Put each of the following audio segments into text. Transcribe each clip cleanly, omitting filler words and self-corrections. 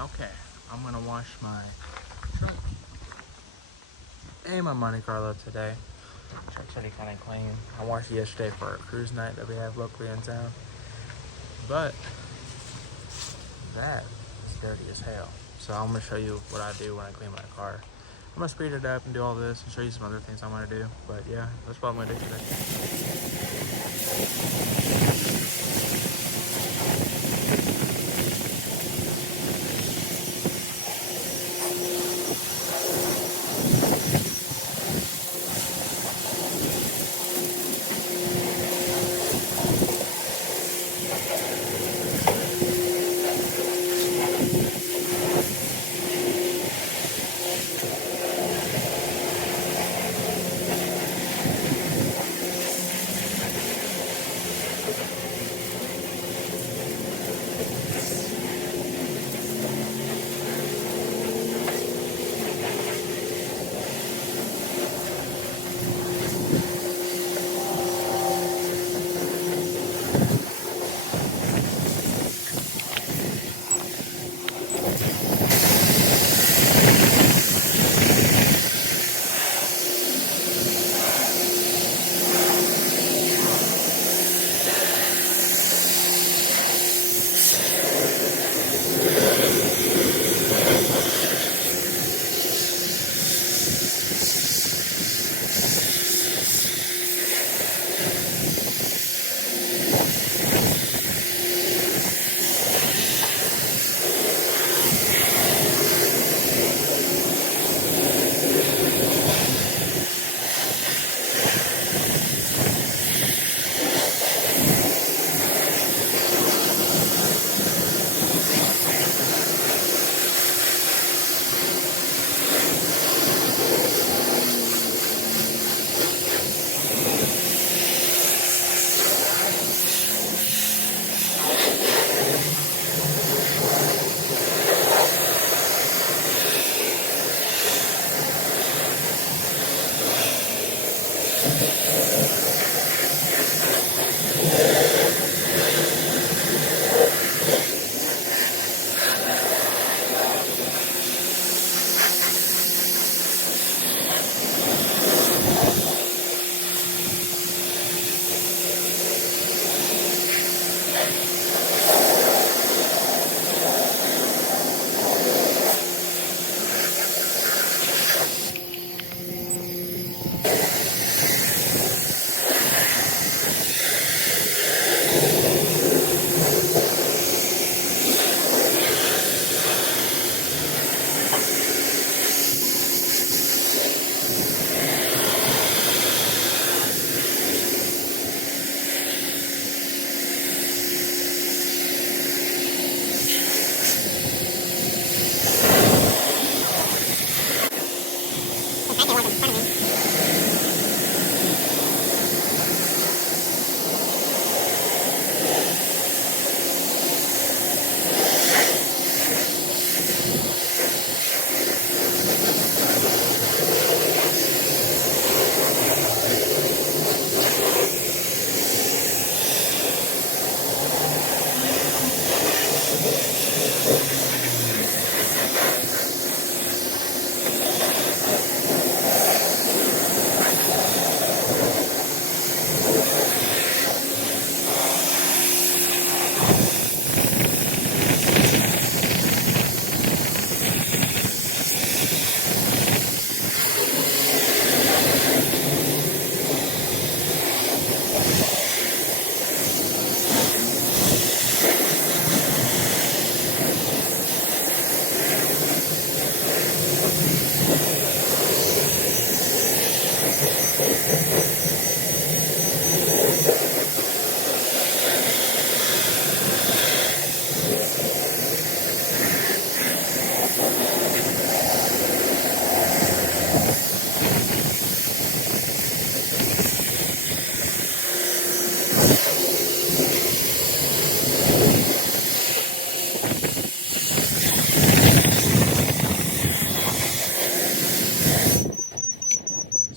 Okay, I'm gonna wash my truck and my Monte Carlo today. Truck's already kind of clean. I washed it yesterday for our cruise night that we have locally in town. But that is dirty as hell. So I'm gonna show you what I do when I clean my car. I'm gonna speed it up and do all this and show you some other things I'm gonna do. But yeah, that's what I'm gonna do today.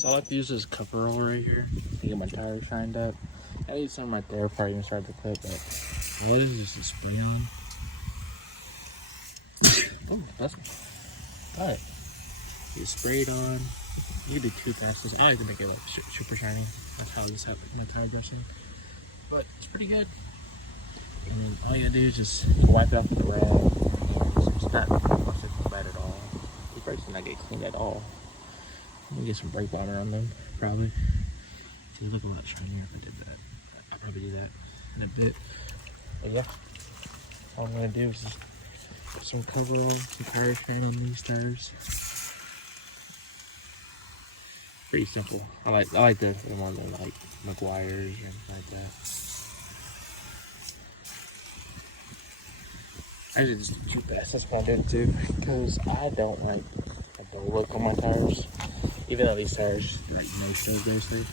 So all I have to use is cover roll right here to get my tires shined up. I need some right there before I even start the clip, but what is this, a spray on? Oh, that's alright. You spray it on. You can do 2 passes. I like to make it like super shiny. That's how I just have no tire brushing. But it's pretty good. And then all you gotta do is just wipe it off with a rag. And it's not bad at all. These brakes did not get cleaned at all. I'm gonna get some brake liner on them, probably. So they look a lot shinier if I did that. I'll probably do that in a bit. But yeah, all I'm gonna do is just put some cover on, some tire shine on these tires. Pretty simple. I like the one that like McGuire's and like that. I usually just do 2 passes. That's what I do too, because I don't like a dull look on my tires. Even though these tires like no show basically,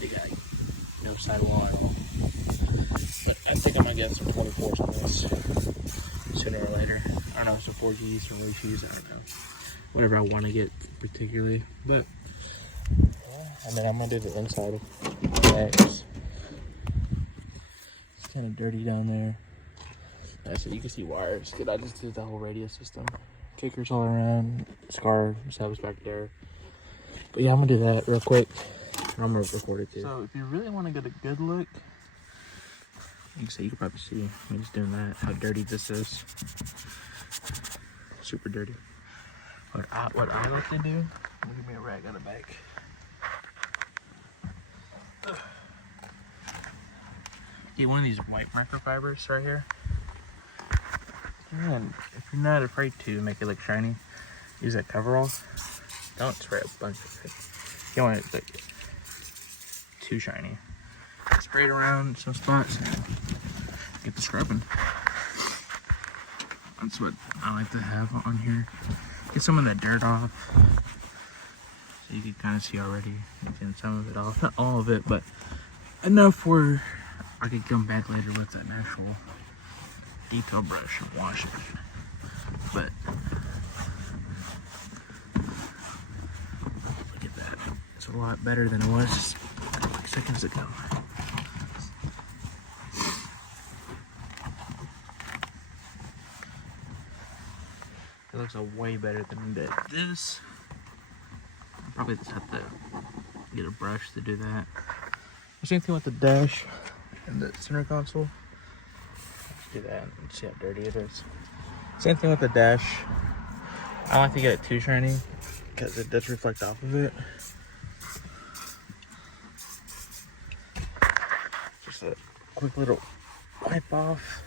they got no sidewall at all. But I think I'm gonna get some 24s on this sooner or later. I don't know, some 4Gs or shoes. I don't know. Whatever I want to get particularly, but yeah, and then I'm gonna do the inside of the bags. It's kind of dirty down there. So you can see wires. Good, I just did the whole radio system, kickers all around, scar subs back there. But yeah, I'm gonna do that real quick. I'm gonna record it too. So if you really want to get a good look, you can probably see me just doing that. How dirty this is. Super dirty. What I like to do, give me a rag on the back. Get one of these white microfibers right here. And if you're not afraid to make it look shiny, use that coverall. Don't spray a bunch of it. You don't want it like too shiny. Spray it around some spots and get the scrubbing. That's what I like to have on here. Get some of that dirt off. So you can kind of see already. Getting some of it off. Not all of it, but enough where I could come back later with an actual detail brush and wash it. But look at that. It's a lot better than it was just like seconds ago. It looks way better than it did. This, I'll probably just have to get a brush to do that. Same thing with the dash and the center console. Let's do that and see how dirty it is. Same thing with the dash. I don't like to get it too shiny because it does reflect off of it. Just a quick little wipe off.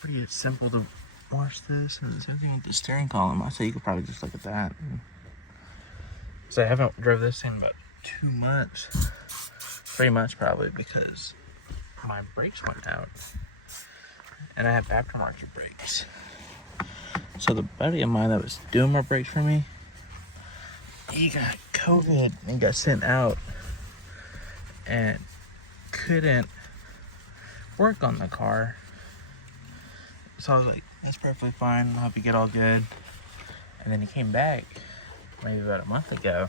Pretty simple to wash this, and the same thing with the steering column. I say you could probably just look at that. So I haven't drove this in about 2 months, 3 months probably, because my brakes went out, and I have aftermarket brakes. So the buddy of mine that was doing my brakes for me, he got COVID and got sent out, and couldn't work on the car. So I was like, that's perfectly fine. I hope you get all good. And then he came back maybe about a month ago.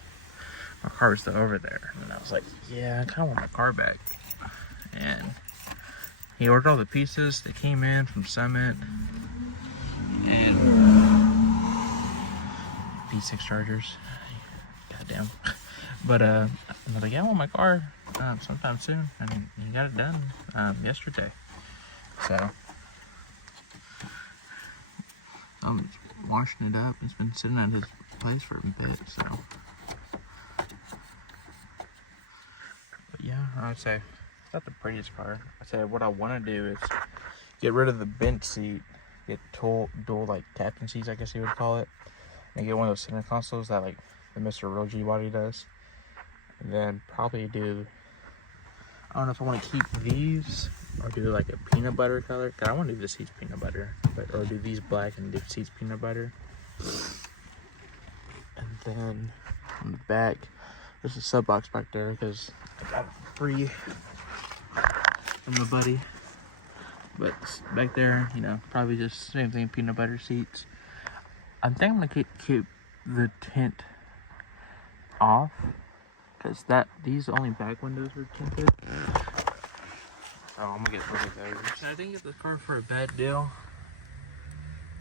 My car was still over there. And I was like, yeah, I kind of want my car back. And he ordered all the pieces. They came in from Summit. And P6 chargers. Goddamn. But I was like, yeah, I want my car sometime soon. And he got it done yesterday. So I'm washing it up. It's been sitting at his place for a bit, so. But yeah, I would say it's not the prettiest car. I say what I want to do is get rid of the bench seat, get dual like captain seats, I guess you would call it, and get one of those center consoles that like the Mr. Real G body does, and then probably do. I don't know if I want to keep these or do like a peanut butter color. Cause I want to do the seats peanut butter, or do these black and do seats peanut butter. And then on the back, there's a sub box back there because I got it free from my buddy. But back there, you know, probably just same thing, peanut butter seats. I think I'm gonna keep the tint off, because these only back windows are tinted. So I'm gonna get both of those. I didn't get the car for a bad deal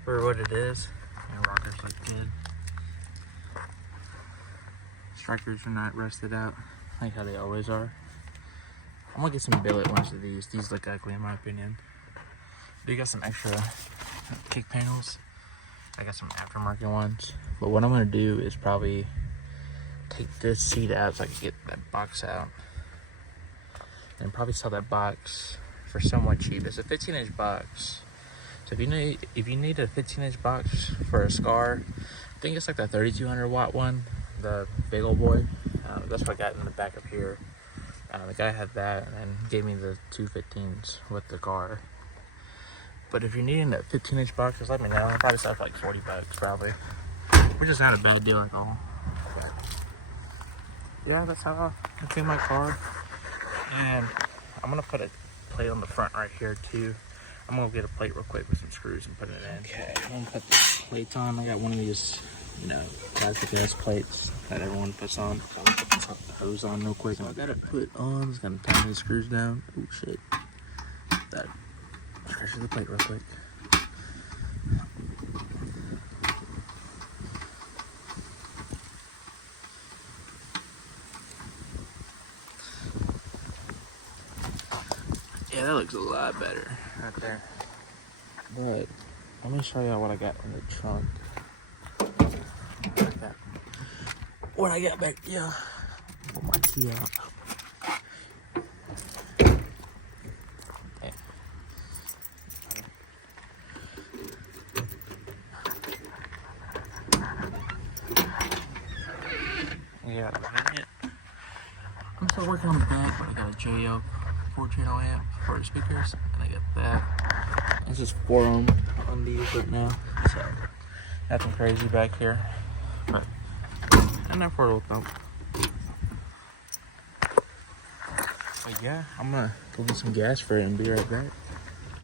for what it is. And rockers look good. Strikers are not rusted out like how they always are. I'm gonna get some billet ones of these. These look ugly in my opinion. They got some extra kick panels. I got some aftermarket ones. But what I'm gonna do is probably take this seat out so I can get that box out. And probably sell that box for somewhat cheap. It's a 15-inch box. So if you need a 15-inch box for a Scar, I think it's like the 3200 watt one, the big old boy. That's what I got in the back of here. The guy had that and gave me the 215s with the car. But if you're needing that 15-inch box, just let me know. I'll probably sell for like 40 bucks probably. Which is not a bad deal at all. But yeah, that's how I clean my car. And I'm gonna put a plate on the front right here too. I'm gonna get a plate real quick with some screws and put it in. Okay, I'm gonna put the plates on. I got one of these, plastic ass plates that everyone puts on. So I'm gonna put this hose on real quick. So I got it put on. Just gonna tighten the screws down. Oh shit. That pressure the plate real quick. Yeah, that looks a lot better right there. But let me show y'all what I got in the trunk. What I got back, yeah. Pull my key out. Okay. Yeah, I'm still working on the back, but I got a JL 4-channel amp for the speakers, and I got that. It's just 4 ohm on these right now, so nothing crazy back here, but enough for a little thump. But yeah, I'm gonna go get some gas for it and be right back.